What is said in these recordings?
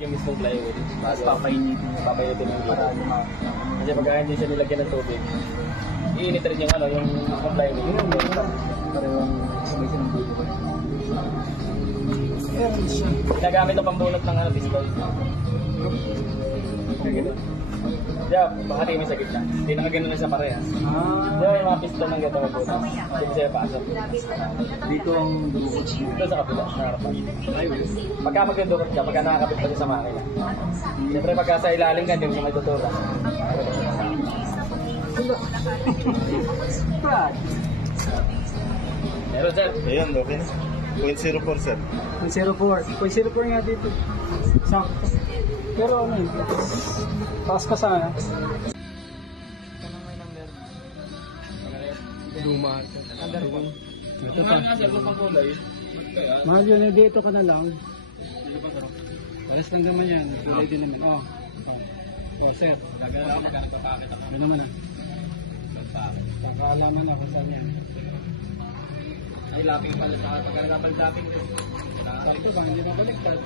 Yung mismong plywood. Tapos papainitin yung gilid. Kasi pagka hindi siya nilagyan ng tubig, iinit rin yung yung mismong plywood. Yun yung benta. Parang sabay siya ng bulo. Meron siya. Ginagamit ng pambunot ng pistol. Yeah, baka may sa gitna. Hindi nakagano na sa parehas. Yeah, yung mga pistol ng gatong mabunot. Hindi siya pasok. Dito ang bulo. Dito sa kapila, sa harapan. Pagka magdudurot ka, pagka nakakapit pa siya sa makina. Siyempre pagka sa ilalim ka, hindi mo may tutura. Meron sir. Ayun, okay na. 0.04 sir. 0.04 nga dito. Sakto. Pero ano yun, taas ka sana. Luma. Under po. Ito pa. Sir, kung pang kulay. Mahal yun, dito ka na lang. Pares lang naman yan. Kulay din naman. Oh, sir. Gagala ako magkano papakit ako. Ano naman ah. Pagkaalaman na kung saan yan. Ay, laping pala sa pagkakapal laping ko. Sakto ba, hindi na connected.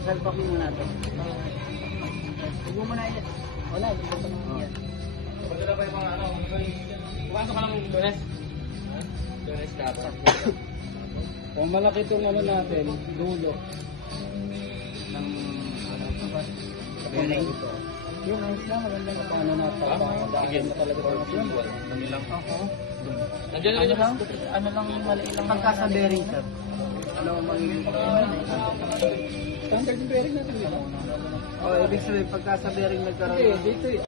Salpak mo muna ito. Huwag mo muna yan. Wala, hindi ko pa naman yan. Pagkala pa yung mga pumasok ka ng Dones. Dones dapat. Kung malaki itong ano natin, dulo. Ng Yun, ayos na. Maganda na. Paano natin? Dahil na talaga ito. Manilang. Ako. Nandiyan Ano lang? Ano lang maliit lang. Pagka sa bearing, sir. Ano magiging Standard yung bearing natin yun. ibig sabihin, pagka sa bearing nagkaroon. Dito eh.